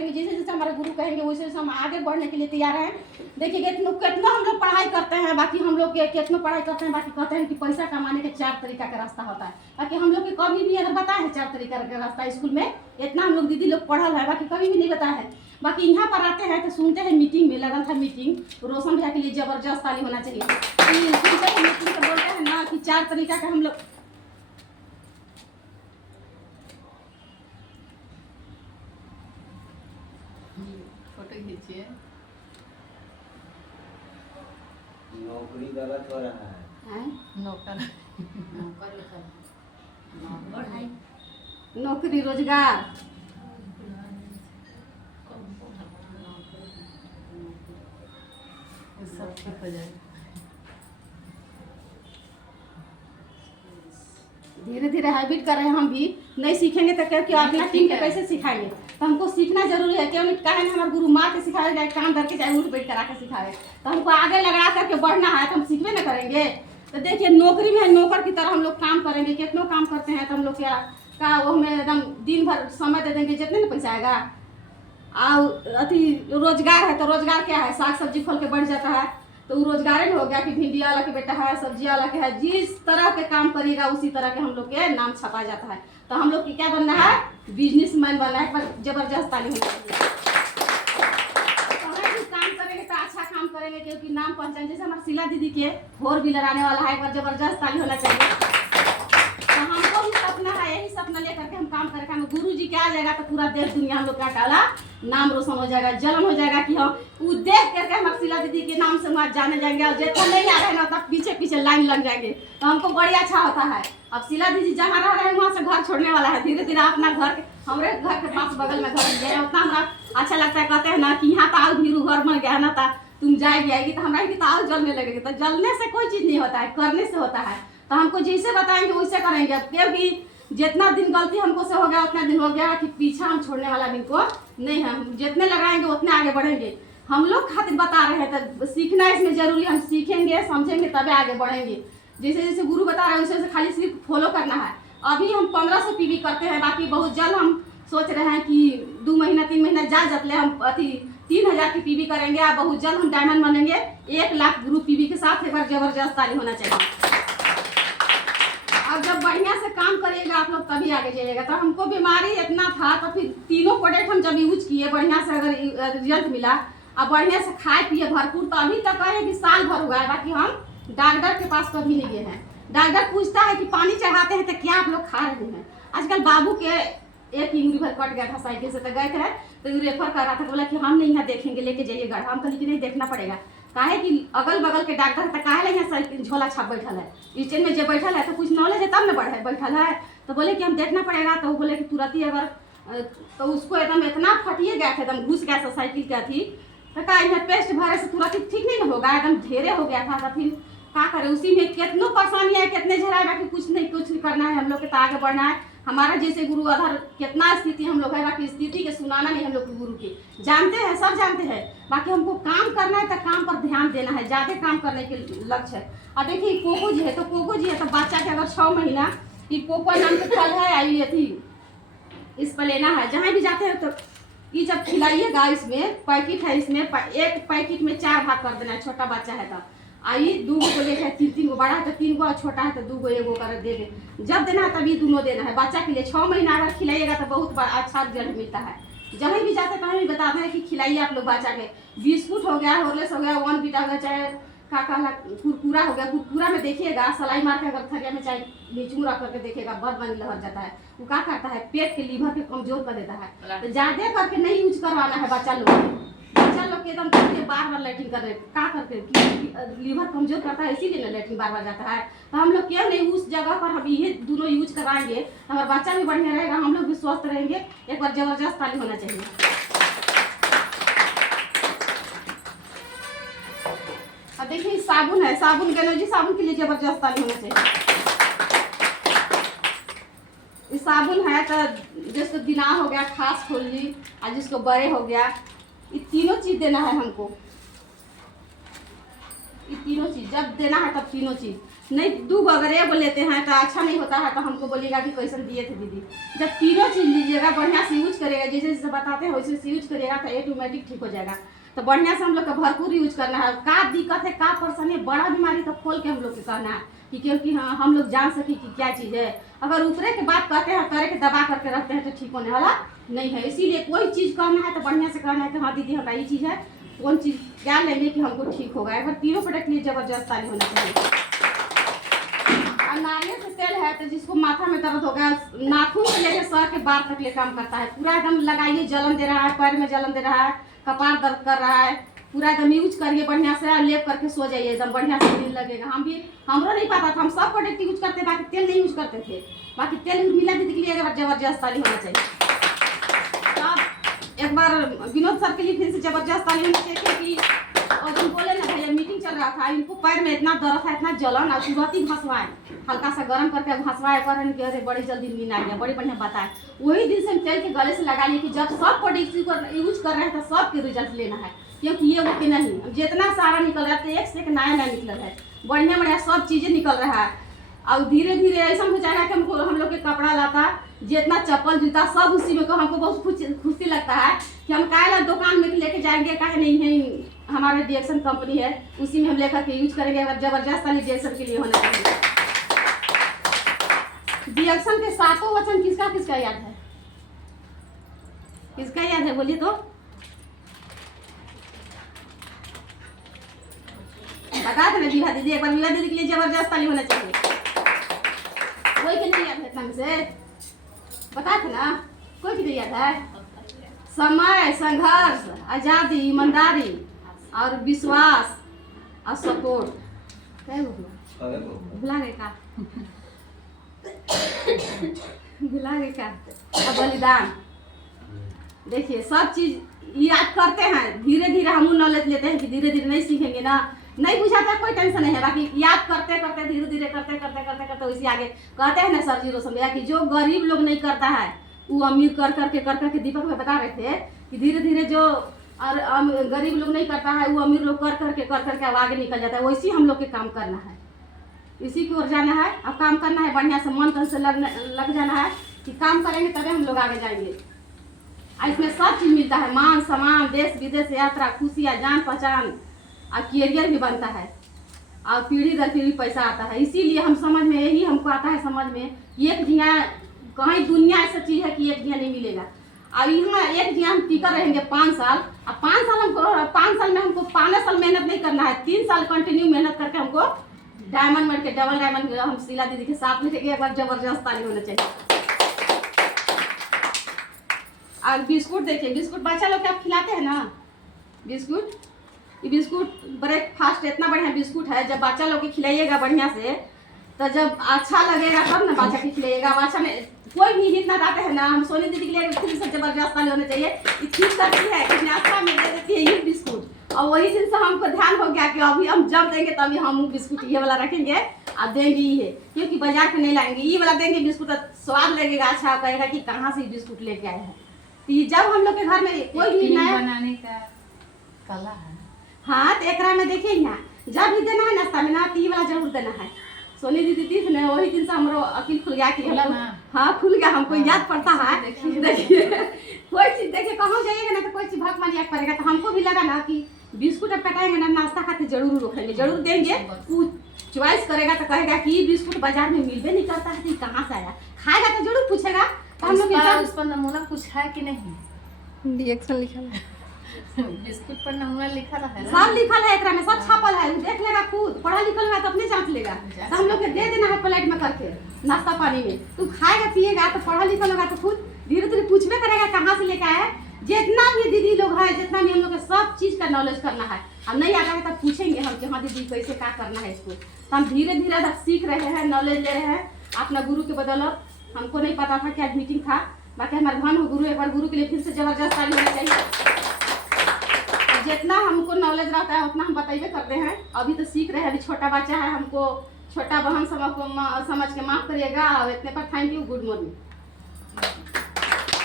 जैसे जैसे हमारे गुरु कहेंगे वैसे वैसे हम आगे बढ़ने के लिए तैयार हैं। देखिए कितना हम लोग पढ़ाई करते हैं, बाकी हम लोग कितना पढ़ाई करते हैं, बाकी कहते हैं कि पैसा कमाने के 4 तरीका का रास्ता होता है। बाकी हम लोग के कभी भी अगर बताया है 4 तरीका का रास्ता स्कूल में, इतना हम लोग दीदी लोग पढ़ल है, बाकी कभी भी नहीं बताया है। बाकी यहाँ पर आते हैं तो सुनते हैं, मीटिंग में लगल था मीटिंग, रोशन भैया के लिए जबरदस्त ताली होना चाहिए। सुनते हैं मीटिंग में बोलते हैं ना कि 4 तरीका का हम लोग फोटो खींचिए। नौकरी गलत हो रहा है। नौकर नौकरी रोजगार सब ठीक हो जाएगा। धीरे धीरे हैबिट कर रहे हैं हम भी। नहीं सीखेंगे तो क्योंकि अपना टीम के कैसे सिखाएंगे, तो हमको सीखना जरूरी है। क्यों कहे ना हमारे गुरु माँ के सिखाए जाए, काम करके चाहे उठ बैठ करा के सिखाए, तो हमको आगे लगा करके बढ़ना है, तो हम सीखबे ना करेंगे। तो देखिए नौकरी में नौकर की तरह हम लोग काम करेंगे, कितना काम करते हैं तो हम लोग क्या का वो हमें एकदम दिन भर समय दे देंगे, जितने ना पैसा आएगा। और अति रोजगार है तो रोजगार क्या है, साग सब्जी खोल के बढ़ जाता है, तो वो रोजगार में हो गया कि भिंडी वाला के बेटा है, सब्जी वाला के है। जिस तरह के काम करिएगा उसी तरह के हम लोग के नाम छपा जाता है। तो हम लोग की क्या बनना है, बिजनेसमैन बनना है। पर जबरदस्त ताली होनी चाहिए। काम करेंगे तो अच्छा काम करेंगे, क्योंकि नाम पहचान, जैसे हमारे शीला दीदी के 4 व्हीलर आने वाला है, एक बार जबरदस्त ताली होना चाहिए। तो हमको भी सपना है, यही सपना लेकर के हम काम करेंगे। हम गुरु जी के आ जाएगा तो पूरा देश दुनिया हम लोग का काला नाम रोशन हो जाएगा, जलन हो जाएगा कि हम वो देख करके हम शीला दीदी के नाम से वहाँ जाने जाएंगे। और जितना नहीं आ रहे ना तब पीछे पीछे लाइन लग जाएंगे, तो हमको बड़ी अच्छा होता है। अब शीला दीदी जहाँ रह रहे हैं वहाँ से घर छोड़ने वाला है, धीरे धीरे अपना घर हमारे घर के पास बगल में घर गए, उतना हमारा अच्छा लगता है। कहते हैं ना कि यहाँ ताव भीरू घर बन गया ना, था तुम जाएगी आएगी, तो हमारा ताव जलने लगेगी। तो जलने से कोई चीज़ नहीं होता है, करने से होता है। तो हमको जैसे बताएंगे वैसे करेंगे, क्योंकि जितना दिन गलती हमको से हो गया उतना दिन हो गया कि पीछा हम छोड़ने वाला दिन को नहीं है। हम जितने लगाएंगे उतने आगे बढ़ेंगे। हम लोग खातिर बता रहे हैं, तो सीखना इसमें जरूरी है। हम सीखेंगे समझेंगे तभी आगे बढ़ेंगे। जैसे जैसे गुरु बता रहे हैं वैसे वैसे खाली सिर्फ फॉलो करना है। अभी हम 1500 पीवी करते हैं, बाकी बहुत जल्द हम सोच रहे हैं कि 2 महीना 3 महीना जा जतले हम 3000 की पीवी करेंगे। और बहुत जल्द हम डायमंड बनेंगे 1 लाख ग्रुप पीवी के साथ। एक बार जबरदस्त ताली होना चाहिए। अब जब बढ़िया से काम करिएगा आप लोग तभी आगे जाइएगा। तो हमको बीमारी इतना था, तो फिर तीनों प्रोडक्ट हम जब यूज किए बढ़िया से, अगर रिजल्ट मिला और बढ़िया से खाए पिए भरपूर, तो अभी तक है कि साल भर हुआ है। बाकी हम डॉक्टर के पास कभी नहीं गए हैं। डॉक्टर पूछता है कि पानी चढ़ाते हैं तो क्या आप लोग खा रहे हैं। आजकल बाबू के एक इंगली भर कट गया था साइकिल से, तो गए थे तो रेफर कर रहा था, बोला कि हम नहीं यहाँ देखेंगे, लेके जाइएगा। हम कहीं कि नहीं देखना पड़ेगा, काहे कि अगल बगल के डॉक्टर है, तो काहे यहाँ साइकिल झोला छाप बैठल है, स्टैंड में जो बैठल है तो कुछ नॉलेज है तब न बढ़े बैठल है। तो बोले कि हम देखना पड़ेगा। तो वो बोले कि तुरंत ही अगर, तो उसको एकदम इतना फटिए गया था, एकदम घुस गया था साइकिल क्या थी, तो कहा यहाँ पेस्ट भरे से तुरंत ही ठीक नहीं ना होगा, एकदम ढेरे हो गया था। तो फिर क्या करें, उसी में कितनों परेशानी है, कितने झेलाए, बाकी कुछ नहीं, कुछ करना है हम लोग के, तो आगे बढ़ना है। हमारा जैसे गुरु आधार कितना स्थिति हम लोग है, बाकी स्थिति के सुनाना नहीं हम लोग के गुरु की, जानते हैं, सब जानते हैं। बाकी हमको काम करना है तो काम पर ध्यान देना है, ज़्यादा काम करने के लक्ष्य है। और देखिए कोको जी है, तो कोको जी है तो बच्चा के अगर 6 महीना ये कोको नाम के फल है, आई थी इस पर लेना है। जहाँ भी जाते हैं तो ये जब खिलाइएगा, इसमें पैकेट है, इसमें एक पैकेट में 4 भाग कर देना है। छोटा बच्चा है तो आई 2 को लेकर 3 को, बड़ा है तो 3 को, छोटा है तो 2 को 1 कर दे दे। जब देना है तभी दोनों देना है बच्चा के लिए। 6 महीना अगर खिलाइएगा तो बहुत अच्छा रिजल्ट मिलता है। जहाँ भी जाते कहीं भी बताते हैं कि खिलाइए आप लोग बच्चा के। बिस्कुट हो गया, हॉर्लिक्स हो गया, 1 बीटा हो गया, चाहे काका कुरकुरा हो गया। कुरकुरा में देखिएगा सलाई मार के अगर थरिया में चाहे नीचू रख करके देखिएगा, बहुत बनी लहर जाता है। वो क्या करता है, पेट के लीवर के कमजोर कर देता है। तो ज़्यादा करके नहीं यूज करवाना है बच्चा लोग के एकदम करके बार लैट्रिन कर रहे क्या करके, लीवर कमजोर करता है, इसीलिए ना लैट्रिन बार जाता है। तो हम लोग क्या नहीं, उस जगह पर हम ये दोनों यूज कराएंगे, हमारा बच्चा भी बढ़िया रहेगा, हम लोग भी स्वस्थ रहेंगे। एक बार जबरदस्त ताली होना चाहिए। अब देखिए साबुन है, साबुन गैलोजी साबुन के लिए जबरदस्त ताली होना चाहिए। ये साबुन है तो जिसको दिना हो गया, खास खोली, और जिसको बड़े हो गया, ये तीनों चीज देना है हमको। ये तीनों चीज जब देना है तब तीनों चीज। नहीं दूगो अगर एगो लेते हैं तो अच्छा नहीं होता है तो हमको बोलिएगा कि कैसे दिए थे दीदी। जब तीनों चीज़ लीजिएगा बढ़िया से यूज करेगा, जैसे जैसे बताते हैं वैसे वैसे यूज करेगा तो ऑटोमेटिक ठीक हो जाएगा। तो बढ़िया से हम लोग का भरपूर यूज करना है। का दिक्कत है, का परेशानी है, बड़ा बीमारी तो खोल के हम लोग को कहना है कि क्योंकि हाँ हम लोग जान सके कि क्या चीज़ है। अगर ऊपरे के बात कहते हैं करे के दबा करके रखते हैं तो ठीक होने वाला नहीं है। इसीलिए कोई चीज़ कहना है तो बढ़िया से कहना है कि हाँ दीदी हमारा ये चीज़ है, कौन चीज़ क्या लेंगे कि हमको ठीक होगा। एक बार तीनों प्रोडक्ट लिए जबरदस्त ताली होना चाहिए। और नारियल का तेल है तो जिसको माथा में दर्द हो गया, नाखून से लेकर सर के बाल तक ले काम करता है। पूरा एकदम लगाइए, जलन दे रहा है, पैर में जलन दे रहा है, कपार दर्द कर रहा है, पूरा एकदम यूज करिए बढ़िया से और लेप करके सो जाइए, एकदम बढ़िया से दिन लगेगा। हमरो नहीं पता था, हम सब प्रोडक्ट यूज करते, बाकी तेल नहीं यूज करते थे। बाकी तेल मिला दीदी के लिए एक बार जबरदस्त ताली होना चाहिए। तो एक बार विनोद सर के लिए फिर से जबरदस्त ताली होनी चाहिए क्योंकि और तुम बोले ना भैया मीटिंग चल रहा था, इनको पैर में इतना दर्द था, इतना जलन, और तुरंत ही घसवाए, हल्का सा गर्म करके घसवाए कर कि अरे बड़ी जल्दी नींद आ गया, बड़ी बढ़िया बताए। वही दिन से हम चल के गले से लगा लिए कि जब सब प्रोडक्ट यूज कर रहे हैं तो सबके रिजल्ट लेना है, क्योंकि ये वो कि नहीं जितना सारा निकल रहा है तो एक से एक नया नया निकल रहा है, बढ़िया बढ़िया सब चीज़ें निकल रहा है। और धीरे धीरे ऐसा हो जाएगा कि हमको हम लोग के कपड़ा लाता जितना चप्पल जूता सब उसी में, को हमको बहुत खुशी लगता है कि हम काहे दुकान में लेके जाएंगे, काहे नहीं है हमारे डिएक्शन कंपनी है उसी में हम लेकर के यूज करेंगे। अगर जबरदस्त वाली डिएक्शन के लिए होना चाहिए। डिएक्शन के सातों वचन किसका किसका याद है, किसका याद है बोलिए तो बता देना। विवाह दीदी एक बार विवाह दीदी के लिए जबरदस्त ताली होना चाहिए। कोई के नहीं याद है इतना से बता थे ना, कोई के नहीं याद है। समय, संघर्ष, आजादी, ईमानदारी और विश्वास और सपोर्ट, क्या भुला गए का भुला गए का और बलिदान। देखिए सब चीज याद करते हैं, धीरे धीरे हम नॉलेज लेते हैं कि धीरे धीरे नहीं सीखेंगे ना, नहीं बुझाता कोई टेंशन नहीं है। बाकी याद करते करते धीरे धीरे करते करते करते करते वैसे आगे कहते हैं ना सर जी रोशन भैया कि जो गरीब लोग नहीं करता है वो अमीर कर करके दीपक में बता रहे थे कि धीरे धीरे जो और गरीब लोग नहीं करता है वो अमीर लोग कर करके अब आगे निकल जाता है। वैसे हम लोग के काम करना है, इसी की ओर जाना है। अब काम करना है बढ़िया से, मन तन से लग जाना है कि काम करेंगे तभी हम लोग आगे जाएंगे। और इसमें सब चीज़ मिलता है, मान सम्मान, देश विदेश यात्रा, खुशियाँ, जान पहचान और कैरियर भी बनता है और पीढ़ी दर पीढ़ी पैसा आता है। इसीलिए हम समझ में यही हमको आता है समझ में, एक जिया कहीं दुनिया ऐसा चीज़ है कि एक जिया नहीं मिलेगा। और यहाँ एक जिया हम टिकर रहेंगे 5 साल, और 5 साल हमको 5 साल में हमको 5 साल मेहनत नहीं करना है, 3 साल कंटिन्यू मेहनत करके हमको डायमंड बन के डबल डायमंड हम शीला दीदी के साथ में एक बार जबरदस्त ताली होना चाहिए। और बिस्कुट देखिए, बिस्कुट बच्चा लोग के आप खिलाते हैं ना, बिस्कुट, ये बिस्कुट ब्रेकफास्ट इतना बढ़िया बिस्कुट है, जब बच्चा लोग के खिलाइएगा बढ़िया से तो जब अच्छा लगेगा तब ना बच्चा के खिलाइएगा। बच्चा में कोई भी हिट ना जाते हैं ना, हम सोनी दीदी के लिए फिर से जबरदस्त ताली होना चाहिए। ठीक करती है कि नाश्ता में दे देती है ये बिस्कुट, और वही दिन से हमको ध्यान हो गया कि अभी हम जब देंगे तभी हम बिस्कुट ये वाला रखेंगे और देंगे ये, क्योंकि बाजार के नहीं लाएंगे, ये वाला देंगे बिस्कुट स्वाद लगेगा अच्छा, कहेगा कि कहाँ से बिस्कुट लेके आए हैं। तो ये जब हम लोग के घर में कोई भी नया बनाने का कला है। हाँ तो एक में देखिए यहाँ जब भी देना है नाश्ता में ना तो ये वाला जरूर देना है। सोनी दीदी थी ना, वही दिन से हमारा अकील खुल गया कि हाँ खुल गया, हमको याद पड़ता है। देखिए कोई चीज़ देखिए कहाँ जाइएगा ना तो कोई चीज़ भगवान याद पड़ेगा, तो हमको भी लगा ना कि बिस्कुट अब कटाएंगे ना नाश्ता खाते जरूर रोकेंगे, जरूर देंगे। वो चॉइस करेगा तो कहेगा कि ये बिस्कुट बाजार में मिलबे नहीं करता है, कहाँ से आया, खाएगा तो जरूर पूछेगा। तो हम लोग उस पर नमूना कुछ है कि नहीं, डिएक्शन लिखा है बिस्कुट पर नमूना लिखा रहा है, सब लिखल है, एकरा में सब छापल है, देख लेगा खुद, पढ़ा लिखल है तो अपने जांच लेगा। तो हम लोग के दे देना है प्लेट में करके नाश्ता पानी में, तू खाएगा पिएगा तो पढ़ा लिखल होगा तो खुद धीरे धीरे पूछबे करेगा कहाँ से लेके आया। जितना भी दीदी लोग है, जितना भी हम लोग के सब चीज़ का नॉलेज करना है, हम नहीं आता है तब पूछेंगे हम कि हाँ दीदी कैसे क्या करना है इसको। तो हम धीरे धीरे सीख रहे हैं, नॉलेज ले रहे हैं अपना गुरु के बदौलत। हमको नहीं पता था क्या मीटिंग था, बाकी हमारे धन हो गुरु, एक बार गुरु के लिए फिर से जबरदस्त ताली होना चाहिए। जितना हमको नॉलेज रहता है उतना हम बताइए करते हैं। अभी तो सीख रहे हैं, अभी छोटा बच्चा है, हमको छोटा बहन समझ के माफ करिएगा। और इतने पर थैंक यू, गुड मॉर्निंग।